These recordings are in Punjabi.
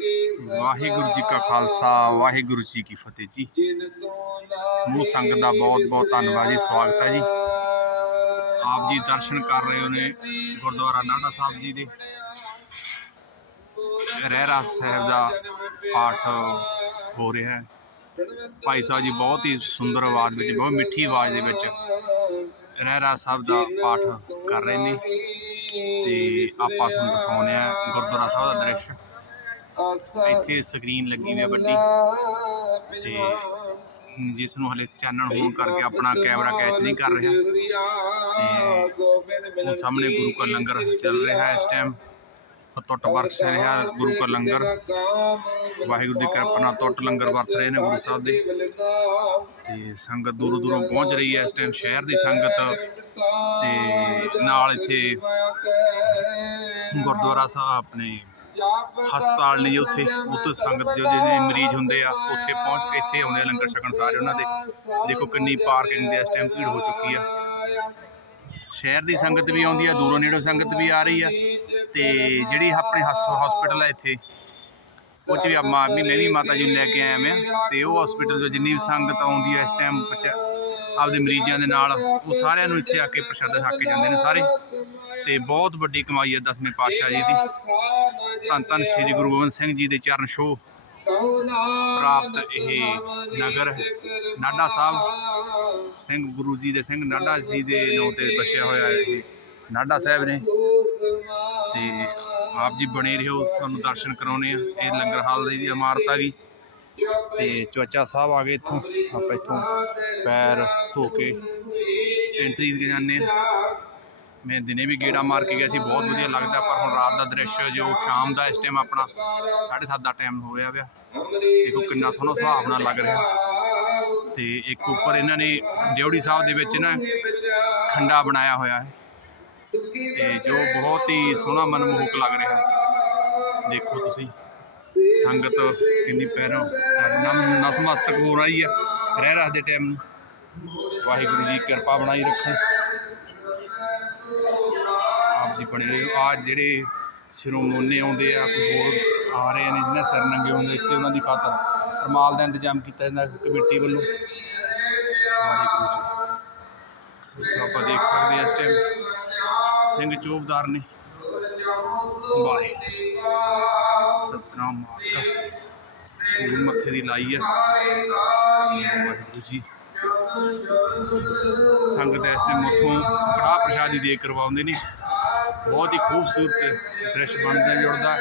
ਵਾਹਿਗੁਰੂ ਜੀ ਕਾ ਖਾਲਸਾ ਵਾਹਿਗੁਰੂ ਜੀ ਕੀ ਫਤਿਹ ਜੀ। ਸਮੂਹ ਸੰਗਤ ਦਾ ਬਹੁਤ ਬਹੁਤ ਧੰਨਵਾਦ ਜੀ ਸਵਾਗਤ ਹੈ ਜੀ। ਆਪ ਜੀ ਦਰਸ਼ਨ ਕਰ ਰਹੇ ਹੋ ਨੇ ਗੁਰਦੁਆਰਾ ਨਾਢਾ ਸਾਹਿਬ ਜੀ ਦੇ। ਰਹਿਰਾ ਸਾਹਿਬ ਦਾ ਪਾਠ ਹੋ ਰਿਹਾ ਹੈ। ਭਾਈ ਸਾਹਿਬ ਜੀ ਬਹੁਤ ਹੀ ਸੁੰਦਰ ਆਵਾਜ਼ ਵਿੱਚ ਬਹੁਤ ਮਿੱਠੀ ਆਵਾਜ਼ ਦੇ ਵਿੱਚ ਰਹਿਰਾ ਸਾਹਿਬ ਦਾ ਪਾਠ ਕਰ ਰਹੇ ਨੇ। ਤੇ ਆਪਾਂ ਤੁਹਾਨੂੰ ਦਿਖਾਉਂਦੇ ਆ ਗੁਰਦੁਆਰਾ ਸਾਹਿਬ ਦਾ ਦ੍ਰਿਸ਼। ਇੱਥੇ ਸਕਰੀਨ ਲੱਗੀ ਹੋਈ ਹੈ ਵੱਡੀ। ਤੇ ਜਿਸ ਨੂੰ ਹਲੇ ਚਾਨਣ ਹੋਣ ਕਰਕੇ ਆਪਣਾ ਕੈਮਰਾ ਕੈਚ ਨਹੀਂ ਕਰ ਰਿਹਾ। ਤੇ ਉਹ ਸਾਹਮਣੇ ਗੁਰੂ ਕਾ ਲੰਗਰ ਚੱਲ ਰਿਹਾ ਹੈ ਇਸ ਟਾਈਮ ਟੁੱਟ ਵਰਤ ਰਿਹਾ ਗੁਰੂ ਕਾ ਲੰਗਰ। ਵਾਹਿਗੁਰੂ ਦੀ ਕਿਰਪਾ ਨਾਲ ਟੁੱਟ ਲੰਗਰ ਵਰਤ ਰਹੇ ਨੇ ਗੁਰੂ ਸਾਹਿਬ ਦੇ। ਤੇ ਸੰਗਤ ਦੂਰੋਂ ਦੂਰੋਂ ਪਹੁੰਚ ਰਹੀ ਹੈ ਇਸ ਟਾਈਮ ਸ਼ਹਿਰ ਦੀ ਸੰਗਤ। ਤੇ ਨਾਲ ਇੱਥੇ ਗੁਰਦੁਆਰਾ ਸਾਹਿਬ ਆਪਣੇ ਹਸਪਤਾਲ ਨੇ ਉੱਥੇ ਉੱਥੇ ਸੰਗਤ ਜੋ ਜਿਹਨੇ ਮਰੀਜ਼ ਹੁੰਦੇ ਆ, ਉੱਥੇ ਪਹੁੰਚ ਕੇ ਇੱਥੇ ਆਉਂਦੇ ਆ ਲੰਗਰ ਛਕਣ ਸਾਰੇ ਉਹਨਾਂ ਦੇ। ਦੇਖੋ ਕਿੰਨੀ ਪਾਰਕਿੰਗ ਦੇ ਇਸ ਟਾਈਮ ਭੀੜ ਹੋ ਚੁੱਕੀ ਆ। ਸ਼ਹਿਰ ਦੀ ਸੰਗਤ ਵੀ ਆਉਂਦੀ ਆ, ਦੂਰੋਂ ਨੇੜੋਂ ਸੰਗਤ ਵੀ ਆ ਰਹੀ ਆ। ਤੇ ਜਿਹੜੀ ਆਪਣੇ ਹਸਪੀਟਲ ਆ ਇੱਥੇ, ਉਹ 'ਚ ਵੀ ਆਪਾਂ ਵੀ ਮੈਂ ਵੀ ਮਾਤਾ ਜੀ ਨੂੰ ਲੈ ਕੇ ਆਇਆ ਮੈਂ। ਤੇ ਉਹ ਹਸਪੀਟਲ 'ਚ ਜਿੰਨੀ ਵੀ ਸੰਗਤ ਆਉਂਦੀ ਆ ਇਸ ਟਾਈਮ ਆਪਦੇ ਮਰੀਜ਼ਾਂ ਦੇ ਨਾਲ, ਉਹ ਸਾਰਿਆਂ ਨੂੰ ਇੱਥੇ ਆ ਕੇ ਪ੍ਰਸ਼ਾਦਾ ਛਕ ਕੇ ਜਾਂਦੇ ਨੇ ਸਾਰੇ। ਤੇ ਬਹੁਤ ਵੱਡੀ ਕਮਾਈ ਹੈ ਦਸਵੇਂ ਪਾਤਸ਼ਾਹ ਜੀ ਦੀ। ਧੰਨ ਧੰਨ ਸ੍ਰੀ ਗੁਰੂ ਗੋਬਿੰਦ ਸਿੰਘ ਜੀ ਦੇ ਚਰਨ ਛੋਹ ਪ੍ਰਾਪਤ ਇਹ ਨਗਰ, ਨਾਡਾ ਸਾਹਿਬ। ਸਿੰਘ ਗੁਰੂ ਜੀ ਦੇ ਸਿੰਘ ਨਾਡਾ ਜੀ ਦੇ ਨਾਂ ਤੇ ਬਸਿਆ ਹੋਇਆ ਇਹ। ਨਾਡਾ ਸਾਹਿਬ ਨੇ। ਤੇ ਆਪ ਜੀ ਬਣੇ ਰਹੋ, ਤੁਹਾਨੂੰ ਦਰਸ਼ਨ ਕਰਾਉਣੇ ਆ ਇਹ ਲੰਗਰ ਹਾਲ ਦੀ ਇਮਾਰਤ ਆ ਗਈ ਤੇ ਚਵਚਾ ਸਾਹਿਬ ਆ ਗਏ ਇੱਥੋਂ। ਆਪਾਂ ਇੱਥੋਂ ਪੈਰ ਧੋ ਕੇ ਐਂਟਰੀ ਦੇ ਜਾਂਦੇ ਮੈਂ ਦਿਨੇ ਵੀ ਗੇੜਾ ਮਾਰ ਕੇ ਗਿਆ ਸੀ, ਬਹੁਤ ਵਧੀਆ ਲੱਗਦਾ, ਪਰ ਹੁਣ ਰਾਤ ਦਾ ਦ੍ਰਿਸ਼ ਜੋ ਸ਼ਾਮ ਦਾ ਇਸ ਟਾਈਮ ਆਪਣਾ 7:30 ਦਾ ਟਾਈਮ ਹੋ ਰਿਹਾ ਪਿਆ ਦੇਖੋ ਕਿੰਨਾ ਸੋਹਣਾ ਸੁਹਾਵਣਾ ਲੱਗ ਰਿਹਾ। ਤੇ ਇੱਕ ਉੱਪਰ ਇਹਨਾਂ ਨੇ ਡਿਉੜੀ ਸਾਹਿਬ ਦੇ ਵਿੱਚ ਨਾ ਖੰਡਾ ਬਣਾਇਆ ਹੋਇਆ ਹੈ। ਤੇ ਜੋ ਬਹੁਤ ਹੀ ਸੋਹਣਾ ਮਨਮੋਹਕ ਲੱਗ ਰਿਹਾ। ਦੇਖੋ ਤੁਸੀਂ, ਸੰਗਤ ਕਿੰਨੀ ਪੈਰੋਂ, ਨਮ, ਨਸਮਸਤਕ ਹੋ ਰਹੀ ਹੈ। ਰਹਿ ਰਸ ਦੇ ਟਾਈਮ ਵਾਹਿਗੁਰੂ ਜੀ ਕਿਰਪਾ ਬਣਾਈ ਰੱਖਣ। ਆਪ ਜੀ ਬਣੇ ਰਹੇ। ਆ ਜਿਹੜੇ ਸਿਰੋਂ ਮੋਨੇ ਆਉਂਦੇ ਆ, ਕੋਈ ਹੋਰ ਆ ਰਹੇ ਨੇ ਜਿਹਨਾਂ ਸਿਰ ਨੰਗੇ ਹੁੰਦੇ ਇੱਥੇ ਉਹਨਾਂ ਦੀ ਖਾਤਰ ਰਮਾਲ ਦਾ ਇੰਤਜ਼ਾਮ ਕੀਤਾ ਜਾਂਦਾ ਕਮੇਟੀ ਵੱਲੋਂ। ਵਾਹਿਗੁਰੂ ਜੀ। ਇੱਥੇ ਆਪਾਂ ਦੇਖ ਸਕਦੇ ਹਾਂ ਇਸ ਟਾਈਮ ਸਿੰਘ ਚੋਬਦਾਰ ਨੇ। ਵਾਹਿਗੁਰੂ ਸਤਨਾਮ ਮਾਤਾ। ਮੱਥੇ ਦੀ ਲਾਈ ਆ। ਵਾਹਿਗੁਰੂ ਜੀ। ਸੰਗਤ ਇਸ ਟਾਈਮ ਉੱਥੋਂ ਕੜਾਹ ਪ੍ਰਸ਼ਾਦ ਦੀ ਦੇਖ ਕਰਵਾਉਂਦੇ ਨੇ। ਬਹੁਤ ਹੀ ਖੂਬਸੂਰਤ ਦ੍ਰਿਸ਼ ਬਣਦਾ, ਜੁੜਦਾ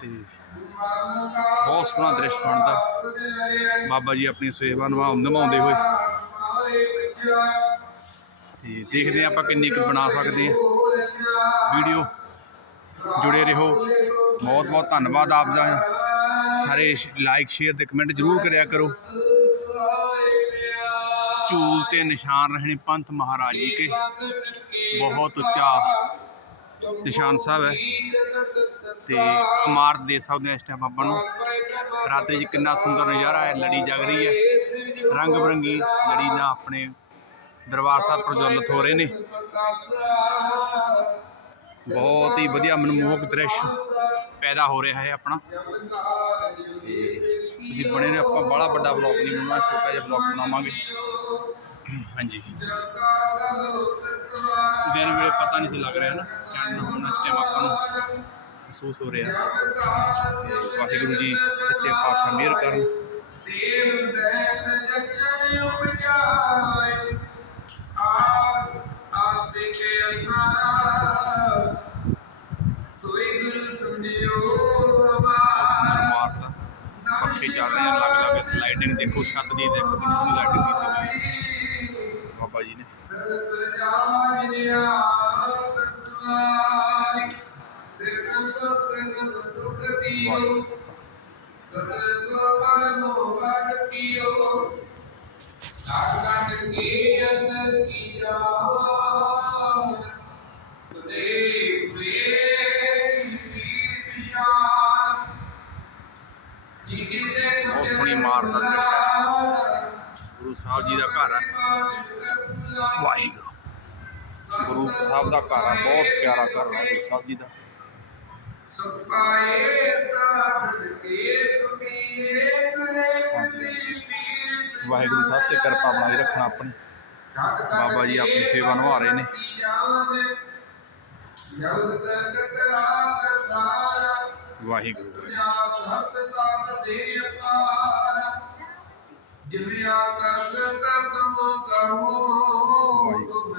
ਤੇ ਬਹੁਤ ਸੋਹਣਾ ਦ੍ਰਿਸ਼ ਬਣਦਾ। ਬਾਬਾ ਜੀ ਆਪਣੀ ਸੇਵਾ ਨਿਭਾਉਂ ਨਿਭਾਉਂਦੇ ਹੋਏ। ਤੇ ਦੇਖਦੇ ਹਾਂ ਆਪਾਂ ਕਿੰਨੀ ਕੁ ਬਣਾ ਸਕਦੇ ਹਾਂ। ਵੀਡੀਓ ਜੁੜੇ ਰਹੋ। ਬਹੁਤ ਬਹੁਤ ਧੰਨਵਾਦ ਆਪ ਦਾ। ਸਾਰੇ ਲਾਈਕ ਸ਼ੇਅਰ ਤੇ ਕਮੈਂਟ ਜ਼ਰੂਰ ਕਰਿਆ ਕਰੋ। ਝੂਲ ਤੇ ਨਿਸ਼ਾਨ ਰਹਿਣੇ ਪੰਥ ਮਹਾਰਾਜ ਜੀ ਕੇ। ਬਹੁਤ ਉੱਚਾ ਨਿਸ਼ਾਨ ਸਾਹਿਬ ਹੈ। ਤੇ ਇਮਾਰਤ ਦੇ ਸਕਦੇ ਹਾਂ ਇਸ ਟਾਈਮ ਆਪਾਂ ਨੂੰ ਰਾਤਰੀ 'ਚ ਕਿੰਨਾ ਸੁੰਦਰ ਨਜ਼ਾਰਾ ਹੈ, ਲੜੀ ਜਗ ਰਹੀ ਹੈ। ਰੰਗ ਬਰੰਗੀ ਲੜੀ ਦਾ ਆਪਣੇ ਦਰਬਾਰ ਸਾਹਿਬ ਪ੍ਰਜਵਲਿਤ ਹੋ ਰਹੇ ਨੇ। ਬਹੁਤ ਹੀ ਵਧੀਆ ਮਨਮੋਹਕ ਦ੍ਰਿਸ਼ ਪੈਦਾ ਹੋ ਰਿਹਾ ਹੈ ਆਪਣਾ। ਤੇ ਤੁਸੀਂ ਬਣੇ ਨੇ ਆਪਾਂ ਬੜਾ ਵੱਡਾ ਬਲੌਗ ਨਹੀਂ ਬਣਾਉਣਾ, ਛੋਟਾ ਜਿਹਾ ਬਲੌਗ ਬਣਾਵਾਂਗੇ। ਹਾਂਜੀ। ਦਿਨ ਵੇਲੇ ਪਤਾ ਨਹੀਂ ਸੀ ਲੱਗ ਰਿਹਾ ਨਾ ਚੜ੍ਹਨਾ ਹੁਣ ਇਸ ਟਾਈਮ ਆਪਾਂ ਨੂੰ ਮਹਿਸੂਸ ਹੋ ਰਿਹਾ। ਵਾਹਿਗੁਰੂ ਜੀ ਸੱਚੇ ਪਾਤਸ਼ਾਹ ਮਿਹਰ ਕਰਨ। ਸੋਈ ਗੁਰੂ ਸਮਝਿਓ ਮਾਰਤਾ ਪੱਖੇ ਚੱਲ ਰਹੇ ਆ ਲੱਗ ਲੱਗ ਲਾਈਟਿੰਗ ਦੇਖੋ ਛੱਤ ਦੀ ਦੇਖੋ ਕਿੰਨੀ ਸੋਹਣੀ ਲਾਈਟਿੰਗ ਕੀਤੀ ਹੋਈ ਹੈ ਬਾਬਾ ਜੀ ਨੇ ਵਾਹਿਗੁਰੂ ਬਹੁਤ ਗੁਰੂ ਸਾਹਿਬ ਜੀ ਦਾ ਘਰ ਹੈ ਵਾਹਿਗੁਰੂ। ਗੁਰੂ ਸਾਹਿਬ ਦਾ ਘਰ ਆ ਬਹੁਤ ਪਿਆਰਾ ਘਰ ਹੈ ਗੁਰੂ ਸਾਹਿਬ ਜੀ ਦਾ। ਸੁਖ ਪਾਏ ਕੇ ਵਾਹਿਗੁਰੂ ਸਾਹਿਬ ਤੇ ਕਿਰਪਾ ਬਣਾਈ ਰੱਖਣਾ ਆਪਣੀ। ਬਾਬਾ ਜੀ ਆਪਣੀ ਸੇਵਾ ਨਿਭਾ ਰਹੇ ਨੇ। ਵਾਹਿਗੁਰੂ। ਜਿਵੇਂ ਆਕਾਸ਼ ਕਦਮ ਕਹੋ ਤੁਮ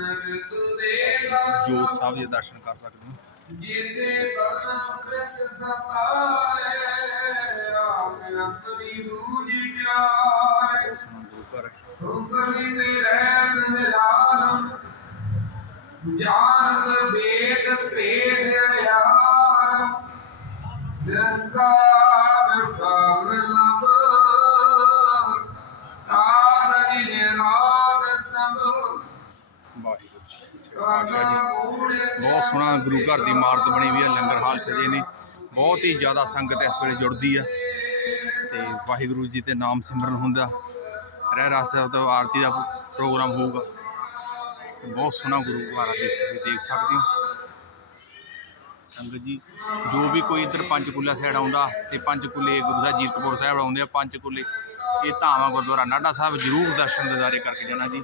ਤੂ ਦੇਗਾ ਜੋਤ ਸਾਹਿਬ ਦੇ ਦਰਸ਼ਨ ਕਰ ਸਕਦੇ ਹੋ। ਜੀਤੇ ਬਰਨ ਸਚ ਸਤਾਏ ਆਪ ਆਪਣੀ ਰੂਜ ਪਿਆਰੇ ਉਸ ਨੂੰ ਗੁਰੂ ਘਰ ਤੁਮ ਸਭੀ ਤੇ ਰਹਿਣ ਨਿਰਾਲਮ ਜਾਨ ਵੇਦ ਭੇਦ ਵਾਹਿਗੁਰੂ ਜੀ ਪਾਤਸ਼ਾਹ ਜੀ। ਬਹੁਤ ਸੋਹਣਾ ਗੁਰੂ ਘਰ ਦੀ ਇਮਾਰਤ ਬਣੀ ਹੋਈ ਹੈ, ਲੰਗਰ ਹਾਲ ਸਜੇ ਨੇ। ਬਹੁਤ ਹੀ ਜ਼ਿਆਦਾ ਸੰਗਤ ਇਸ ਵੇਲੇ ਜੁੜਦੀ ਆ ਤੇ ਵਾਹਿਗੁਰੂ ਜੀ ਦੇ ਨਾਮ ਸਿਮਰਨ ਹੁੰਦਾ। ਰਹਿ ਰਾਸ ਦਾ ਆਰਤੀ ਦਾ ਪ੍ਰੋਗਰਾਮ ਹੋਊਗਾ। ਤੇ ਬਹੁਤ ਸੋਹਣਾ ਗੁਰੂ ਘਰ ਆ ਤੁਸੀਂ ਦੇਖ ਸਕਦੇ ਹੋ। ਸੰਗਤ ਜੀ, ਜੋ ਵੀ ਕੋਈ ਇੱਧਰ ਪੰਚਕੂਲਾ ਸਾਈਡ ਆਉਂਦਾ ਤੇ ਪੰਚਕੂਲੇ ਗੁਰੂ ਸਾਹਿਬ ਜੀਤਪੁਰ ਸਾਹਿਬ ਆਉਂਦੇ ਆ ਪੰਚਕੂਲੇ, ਇਹ ਧਾਮਾ ਗੁਰਦੁਆਰਾ ਨਾਢਾ ਸਾਹਿਬ ਜ਼ਰੂਰ ਦਰਸ਼ਨ ਦਿਦਾਰੇ ਕਰਕੇ ਜਾਣਾ ਜੀ।